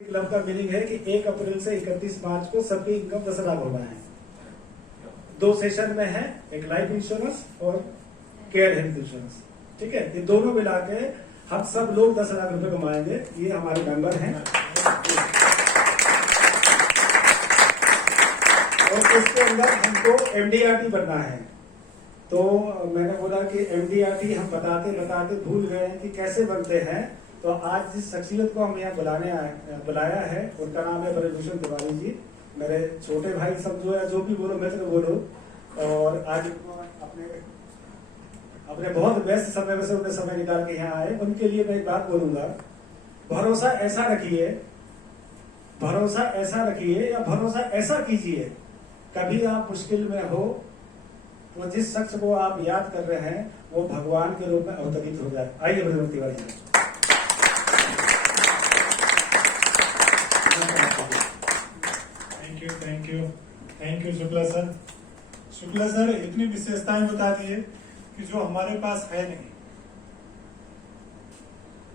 Club का meaning है कि 1 अप्रैल से 31 मार्च को सबकी इनकम 10 लाख होना है। 2 सेशन में है, एक लाइफ इंश्योरेंस और केयर हेल्थ इंश्योरेंस। ठीक है, ये दोनों मिला के हम सब लोग 10 लाख रुपए कमाएंगे। ये हमारे मेंबर हैं और इसके अंदर हमको MDRT बनना है। तो मैंने बोला कि MDRT हम बताते बताते भूल गए कि कैसे बनते हैं। तो आज जिस शख्सियत को हम यहाँ बुलाया है उनका नाम है ब्रजभूषण तिवारी जी। मेरे छोटे भाई समझो या जो भी बोलो मैं तो बोलो। और आज अपने बहुत व्यस्त समय में से उन्हें समय निकाल के यहाँ आए। उनके लिए मैं एक बात बोलूंगा, भरोसा ऐसा रखिए या भरोसा ऐसा कीजिए, कभी आप मुश्किल में हो तो जिस शख्स को आप याद कर रहे हैं वो भगवान के रूप में अवतरित हो जाए। आइए Brijbhushan Tiwari ji. Thank you Shukla sir इतनी विशेषताएं बता दिए कि जो हमारे पास है नहीं।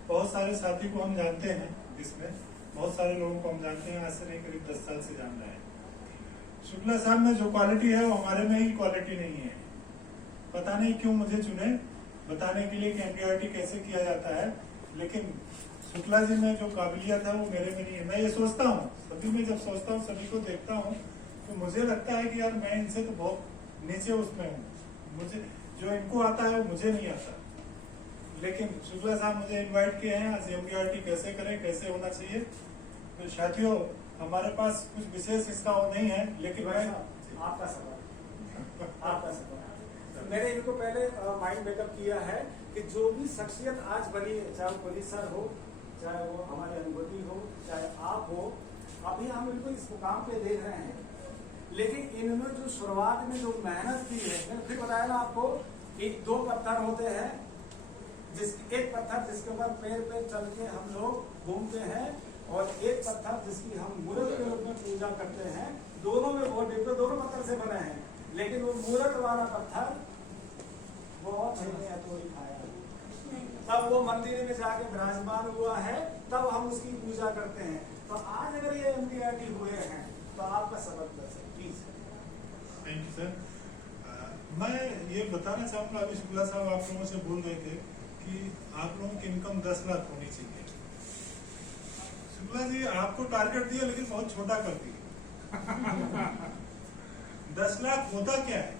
बहुत सारे साथी को हम जानते हैं, इसमें बहुत सारे लोगों को हम जानते हैं, आज से नहीं करीब 10 साल से जान रहे हैं। शुक्ला साहब में जो क्वालिटी है वो हमारे में ही क्वालिटी नहीं है। पता नहीं क्यों मुझे चुने बताने के लिए कि MDRT कैसे किया जाता है, लेकिन शुक्ला जी में जो काबिलियत है वो मेरे में नहीं है। मैं ये सोचता हूँ, सभी में जब सोचता हूँ, सभी को देखता हूँ तो मुझे लगता है कि यार मैं इनसे तो बहुत नीचे उसमें हूँ। मुझे जो इनको आता है वो मुझे नहीं आता। लेकिन शुक्ला साहब मुझे इनवाइट किए हैं आज MDRT कैसे करें, कैसे होना चाहिए। तो साथियों हमारे पास कुछ विशेष इसका वो नहीं है, लेकिन मैं आपका सवाल मैंने इनको पहले माइंड मेकअप किया है कि जो भी शख्सियत आज बनी है, चाहे वो पुलिस सर हो, चाहे वो हमारे अनुभूति हो, चाहे आप हो, अभी हम इनको इस मुकाम पे देख रहे हैं। लेकिन इन्होंने जो शुरुआत में जो मेहनत की है, मैंने फिर बताया ना आपको, एक 2 पत्थर होते हैं, एक पत्थर जिसके ऊपर पैर पे चल के हम लोग घूमते हैं और एक पत्थर जिसकी हम मूर्त के रूप में पूजा करते हैं। दोनों में बहुत डिफरेंट, दोनों पत्थर से बने हैं, लेकिन वो मूर्त वाला पत्थर बहुत खाया, तब वो मंदिर में जाके विराजमान हुआ है, तब हम उसकी पूजा करते हैं। तो आज अगर ये MDRT हुए हैं तो आपका सबक प्लीज। Thank you sir. मैं ये बताना चाहूंगा, अभी शुक्ला साहब आप लोगों से बोल रहे थे कि आप लोगों की इनकम 10 लाख होनी चाहिए। शुक्ला जी आपको टारगेट दिया लेकिन बहुत छोटा कर दिया। 10 लाख होता क्या है?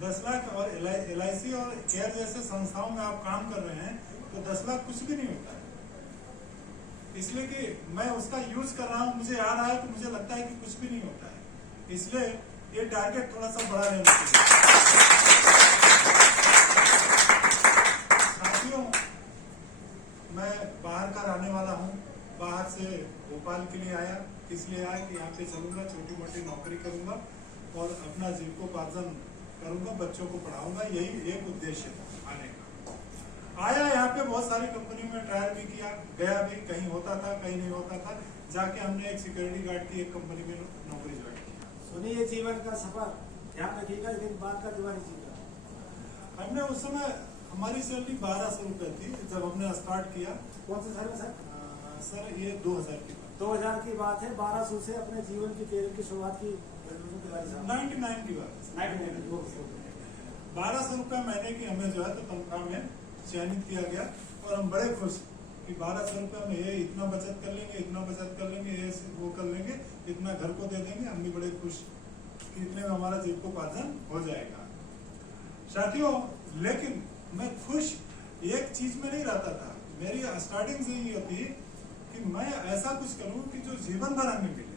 10 लाख और LIC और केयर जैसे संस्थाओं में आप काम कर रहे हैं तो 10 लाख कुछ भी नहीं होता है। इसलिए कि मैं उसका यूज कर रहा हूं, मुझे आ रहा है तो मुझे लगता है कि कुछ भी नहीं होता है। इसलिए ये टारगेट थोड़ा सा बड़ा रहना चाहिए। साथियों मैं बाहर का रहने वाला हूं, बाहर से भोपाल के लिए आया, इसलिए आया कि यहाँ पे चलूंगा, छोटी मोटी नौकरी करूंगा और अपना जीविकोपार्जन करूंगा, बच्चों को पढ़ाऊंगा, यही एक उद्देश्य है आने का। आया यहाँ पे बहुत सारी कंपनी में ट्रायल भी किया, गया भी, कहीं होता था कहीं नहीं होता था, जाके हमने एक सिक्योरिटी गार्ड की एक कंपनी में नौकरी ज्वाइन की। सुनिए जीवन का सफर ध्यान रखिएगा, लेकिन बात का जीवन जीवन। हमने उस समय हमारी सैलरी 1200 रुपए थी जब हमने स्टार्ट किया। कौन से साल में सर? सर ये 2000 की बात, 2000 की बात है। 1200 से अपने जीवन की कैरियर की शुरुआत की 99 की बात, 1200 रुपए महीने की हमें जो है तो तनख्वाह में चयनित किया गया और हम बड़े खुश कि 1200 रुपए में ये इतना बचत कर लेंगे, इतना बचत कर लेंगे, ये वो कर लेंगे, इतना घर को दे देंगे। हम भी बड़े खुश कि इतने में हमारा जीविकोपार्जन हो जाएगा। साथियों लेकिन मैं खुश एक चीज में नहीं रहता था। मेरी स्टार्टिंग से ये थी कि मैं ऐसा कुछ करूं कि जो जीवन भर हमें मिले।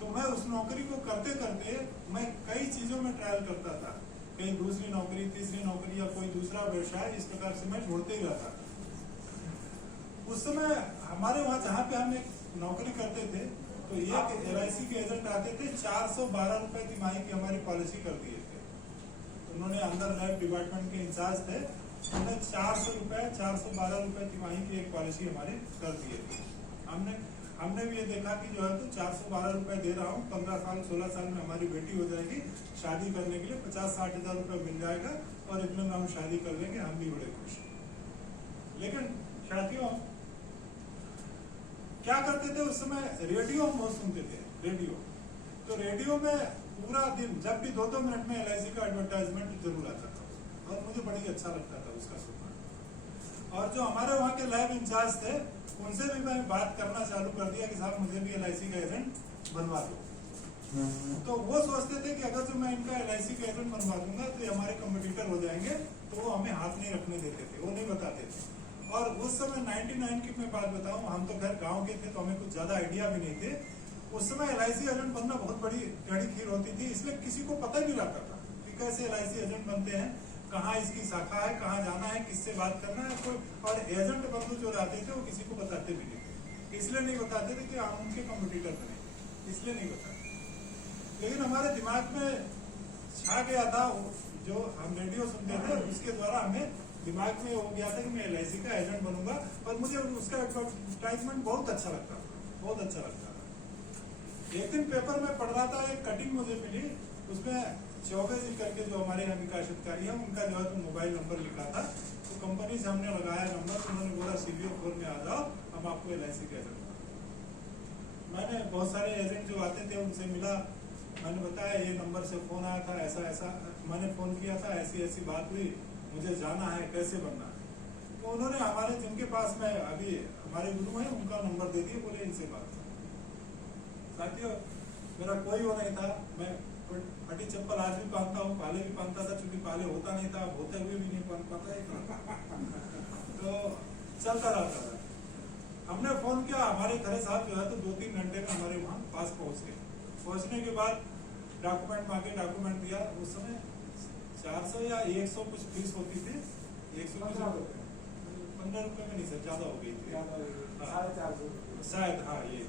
तो मैं उस नौकरी को करते करते मैं कई चीजों में ट्रायल करता था, कहीं दूसरी नौकरी, तीसरी नौकरी या कोई दूसरा व्यवसाय, इस प्रकार से मैं ढूंढते ही रहता था। उस समय हमारे वहाँ जहाँ पे हम एक नौकरी करते थे तो एक LIC के एजेंट आते थे, 412 रुपए तिमाही की हमारी पॉलिसी कर दिए थे। उन्होंने अंदर लैब डिपार्टमेंट के इंचार्ज थे, उन्होंने 412 रुपए तिमाही की एक पॉलिसी हमारे कर दिए थे। हमने भी ये देखा कि जो है तो 412 रुपए दे रहा हूँ, 15 साल 16 साल में हमारी बेटी हो जाएगी, शादी करने के लिए 50-60 हजार रुपए मिल जाएगा और इतने में हम शादी कर लेंगे, हम भी बड़े खुश। लेकिन साथियों क्या करते थे उस समय, रेडियो हम बहुत सुनते थे, रेडियो। तो रेडियो में पूरा दिन जब भी 2-2 मिनट में LIC का एडवर्टाइजमेंट जरूर आता था और मुझे बड़ी अच्छा लगता था उसका सुनना। और जो हमारे वहाँ के लैब इंचार्ज थे उनसे भी मैं बात करना चालू कर दिया कि साहब मुझे भी LIC का एजेंट बनवा दो। तो वो सोचते थे कि अगर जो मैं इनका LIC का एजेंट बनवा दूंगा तो ये हमारे कम्पिटिटर हो जाएंगे, तो वो हमें हाथ नहीं रखने देते थे, वो नहीं बताते थे। और उस समय 99 की मैं बात बताऊं, हम तो खैर गांव के थे तो हमें कुछ ज्यादा आइडिया भी नहीं थे। उस समय LIC एजेंट बनना बहुत बड़ी कड़ी खीर होती थी, इसलिए किसी को पता नहीं लगता था कि कैसे LIC एजेंट बनते हैं, कहाँ इसकी शाखा है, कहाँ जाना है, किससे बात करना है। कोई और एजेंट बंधु जो रहते थे वो किसी को बताते भी नहीं थे, इसलिए नहीं बताते थे कि हम उनके कम्पिटिटर बने, इसलिए नहीं बताते। लेकिन हमारे दिमाग में छा गया था, जो हम रेडियो सुनते थे उसके द्वारा हमें दिमाग में हो गया था कि मैं LIC का एजेंट बनूंगा। और मुझे उसका एडवर्टाइजमेंट बहुत अच्छा लगता था, बहुत अच्छा लगता था। एक दिन पेपर में पढ़ रहा था, एक कटिंग मुझे मिली, उसमें चौबे जी करके जो हमारे यहाँ विकास अधिकारी है उनका जो है तो मोबाइल नंबर लिखा था। तो कंपनी से हमने लगाया नंबर, तो उन्होंने बोला CBO 4 में आ जाओ, हम आपको LIC का एजेंट। मैंने बहुत सारे एजेंट जो आते थे उनसे मिला, मैंने बताया ये नंबर से फोन आया था, ऐसा ऐसा मैंने फोन किया था, ऐसी ऐसी बात हुई, मुझे जाना है, कैसे बनना है। तो उन्होंने हमारे जिनके पास में अभी हमारे गुरु हैं उनका नंबर दे दिया, बोले इनसे बात करो। साथियों मेरा कोई वो नहीं था, मैं फटी चप्पल आज भी पहनता हूँ, पहले भी पहनता था, क्योंकि पहले होता नहीं था, होते हुए भी नहीं पहन पाता तो चलता रहता था। हमने फोन किया, हमारे खरे साहब जो है तो 2-3 घंटे में हमारे वहाँ पास पहुँच गए। पहुँचने के बाद डॉक्यूमेंट मांगे, डॉक्यूमेंट दिया। उस समय 400 या 100 कुछ फीस होती थी, 115 रुपए में नहीं सर, ज्यादा हो गई थी, 450 शायद। हाँ ये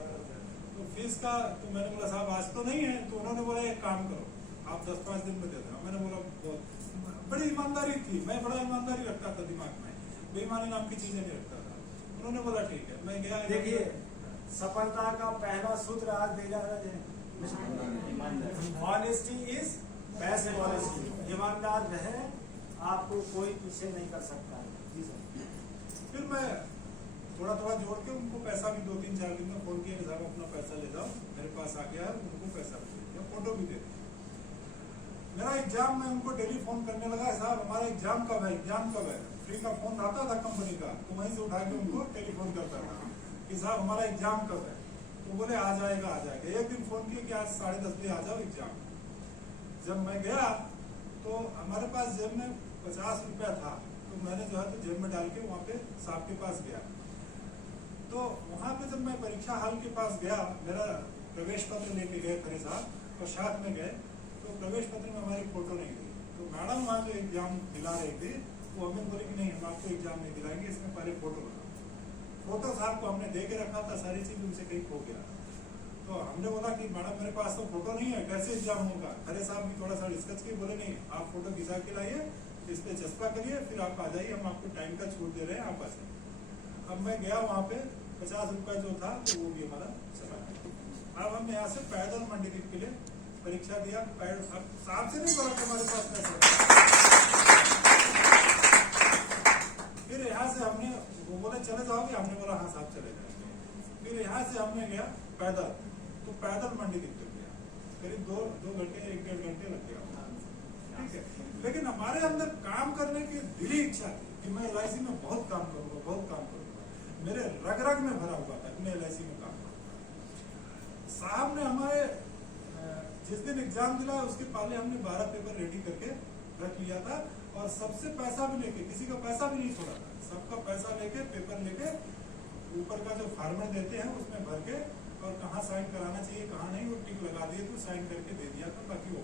तो फीस का, तो मैंने बोला साहब आज तो नहीं है। तो उन्होंने बोला एक काम करो, आप 10-5 दिन में दे दो। मैंने बोला बहुत बड़ी ईमानदारी थी, मैं बड़ा ईमानदारी रखता था दिमाग में, बेईमानी नाम की चीजें नहीं रखता था। उन्होंने बोला ठीक है, मैं गया। देखिए सफलता का पहला सूत्र आज भेजा है, ऑनेस्टी इज बेस्ट पॉलिसी। ईमानदार रहे, आपको कोई पीछे नहीं कर सकता है। जी सर। फिर मैं थोड़ा थोड़ा जोड़ के उनको पैसा भी 2-3-4 दिन में फोन किया कि साहब अपना पैसा ले जाओ, मेरे पास आ गया है। उनको पैसा भी दे दिया, फोटो भी दे दिया। मेरा एग्जाम में उनको डेली फोन करने लगा, साहब हमारा एग्जाम कब है, एग्जाम कब है। फ्री का फोन आता था कंपनी का, तो वहीं से उठा के उनको टेलीफोन करता था कि साहब हमारा एग्जाम कब है। तो बोले आ जाएगा आ जाएगा। एक दिन फोन किया कि आज 10:30 बजे आ जाओ एग्जाम। जब मैं गया तो हमारे पास जेब में 50 रुपया था, तो मैंने जो है तो जेब में डाल के वहाँ पे साहब के पास गया। तो वहाँ पे जब मैं परीक्षा हॉल के पास गया, मेरा प्रवेश पत्र लेके गए खरे साहब और साथ में गए, तो प्रवेश पत्र में हमारी फोटो नहीं थी। तो मैडम वहाँ जो एग्जाम दिला रही थी वो हमें बोले कि नहीं हम आपको एग्जाम नहीं दिलाएंगे, इसमें पहले फोटो बनाओ। फोटो साहब को हमने दे के रखा था, सारी चीज उनसे कहीं खो गया। तो हमने बोला कि मैडम मेरे पास तो फोटो नहीं है, कैसे एग्जाम होगा। खरे साहब भी थोड़ा सा डिस्कस किए, बोले नहीं आप फोटो खिंचा के लाइए, इस पे चस्पा करिए, फिर आप आ जाइए, हम आपको टाइम का छूट दे रहे हैं, आप आ जाइए। अब मैं गया वहाँ पे, 50 रुपया जो था तो वो भी हमारा चला गया। अब हम यहाँ से पैदल मंडीदीप के लिए परीक्षा दिया। साहब से नहीं बोला हमारे पास पैसा। फिर यहाँ से हमने, वो बोले चले जाओगे, हमने बोला हाँ साहब चले जाएंगे। फिर यहाँ से हमने गया पैदल, तो पैदल मंडीदीप तक गया, करीब 2 घंटे 1-1.5 घंटे लग गया। ठीक है, लेकिन हमारे अंदर काम करने की दिली इच्छा थी कि मैं LIC में बहुत काम करूंगा, बहुत काम करूंगा। मेरे रग रग में भरा हुआ था कि मैं LIC में काम करूंगा। साहब ने हमारे जिस दिन एग्जाम दिला उसके पहले हमने 12 पेपर रेडी करके रख लिया था, और सबसे पैसा भी लेके, किसी का पैसा भी नहीं छोड़ा था, सबका पैसा लेके, पेपर लेके, ऊपर का जो फार्मर देते हैं उसमें भर के, और कहाँ साइन कराना चाहिए कहाँ नहीं वो टिक लगा दिए, तो साइन करके दे दिया था, बाकी वो